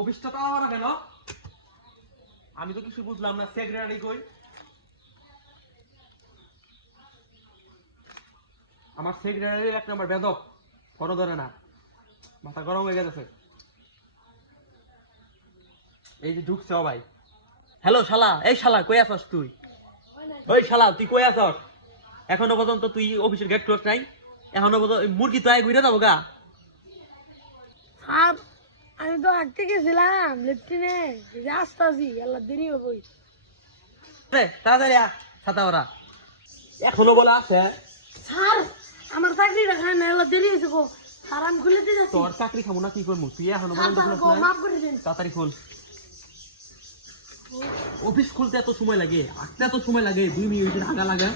অফিসটা তালা মারা কেন? আমি তো কিছু বুঝলাম না। সেক্রেটারি কই? আমার সেক্রেটারি এক নাম্বার বেদক, ফোন ধরে না, মাথা গরম হয়ে গেছে। এই যে ঢুকছে ভাই। হ্যালো শালা, এই শালা কই আছস তুই? ওই শালা তুই কই আছস? এখনো পর্যন্ত তুই অফিসের গেট ক্লোজ নাই? এখনো পর্যন্ত মুরগি তো আয় ঘুরে যাবো গা। স্যার আমি তো আঁকতে গেছিলাম লেফটিনে আসতাছি আল্লাহ দেরি হবই। তাড়াতাড়ি ছাতা ওরা এখনো বলা আছে। স্যার আমার চাকরি রাখা না আল্লাহ দেরি হয়েছে গো। স্যার আমি খুলে দিয়ে যাচ্ছি। তোর চাকরি খাবো না কি করবো? তুই এখনো স্যার পর্যন্ত স্যার খোলাস গো নাই? মাফ করে দিন। তাড়াতাড়ি খোল। অফিস খুলতে এত সময় লাগে, আসতে এত সময় লাগে, 2 মিনিটের আগা লাগে।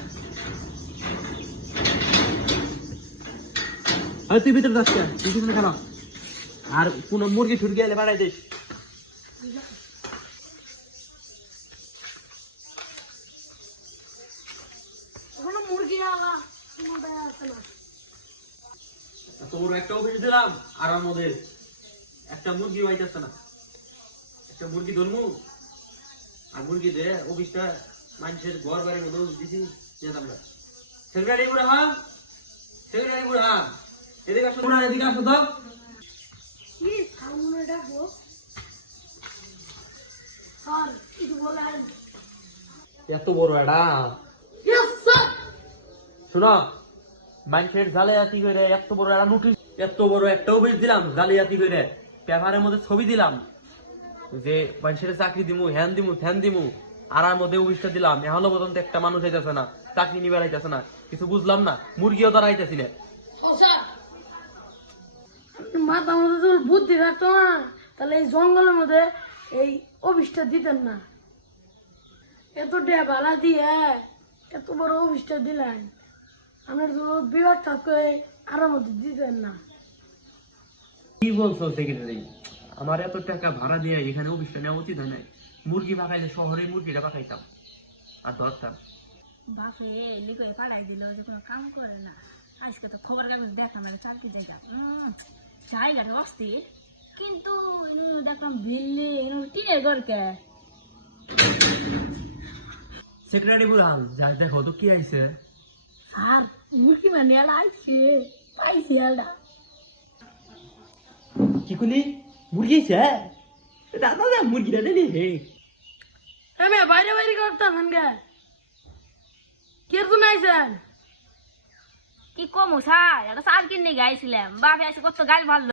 আরে তুই ভিতরে যাস কেন? তুই পিছনে কেন? আর কোন মুরগি ঠুরগি এলে বাড়াই দিস। এখনো মুরগি আগা কোনোটাই আসছে না। তোর একটা অফিস দিলাম আর ওর মধ্যে একটা মুরগি পাইতেছে না। একটা মুরগি ধরমু আর মুরগি দে অফিসটা মানুষের ঘর বাড়ির মধ্যে দিছি যেতাম না। সেক্রেটারি বুড়াহাম, সেক্রেটারি বুড়াহাম, এদিকে আসো না, এদিকে আসো তো। কি স্যার মনে ডাকবো? স্যার কিছু বলেন। এত বড় এটা ইয়েস স্যার। শোনো, মানুষের জালিয়াতি করে এত বড় একটা নোটিশ, এত বড় একটা অফিস দিলাম জালিয়াতি করে, পেপারের মধ্যে ছবি দিলাম যে মানুষের চাকরি দিমু, হ্যান দিমু, ফ্যান দিমু, আর মধ্যে অফিসটা দিলাম। এখনো পর্যন্ত একটা মানুষ আইতেছে না, চাকরি নিবে আইতেছে না, কিছু বুঝলাম না। মুরগিও তারা আইতেছি না। ও স্যার মাথা মধ্যে যদি বুদ্ধি থাকতো না তাহলে এই জঙ্গলের মধ্যে এই অফিসটা দিতেন না। এত টাকা ভাড়া দিয়ে এত বড় অফিসটা দিলেন, আমার তো বিভাগ থাকতে আরাম মধ্যে দিতেন না। কি বলছো সেক্রেটারি? আমার এত টাকা ভাড়া দিয়ে এখানে অফিসটা নেওয়া উচিত হয় নাই। মুরগি পাঠাইলে শহরে মুরগিটা পাঠাইতাম আর ধরতাম। বাপে লিখে পাড়াই দিল যে কোনো কাম করে না। আজকে তো খবর কাগজ দেখলাম না চাকরি জায়গা জায়গাটা অস্থির, কিন্তু দেখলাম বিল্লি টিনের ঘরকে। সেক্রেটারি বললাম যাই দেখো তো কি আইছে। স্যার মুরগি মানে আইছে পাইছি আলটা। কি করলি? মুরগি আইছে? দাদা মুরগিটা নেই হে। আমি বাইরে বাইরে করতাম কে কে তুমি আইছেন? কি কমু স্যার, একটা সার কিনে গাইছিলাম, বাপে এসে কত গাল ভালো।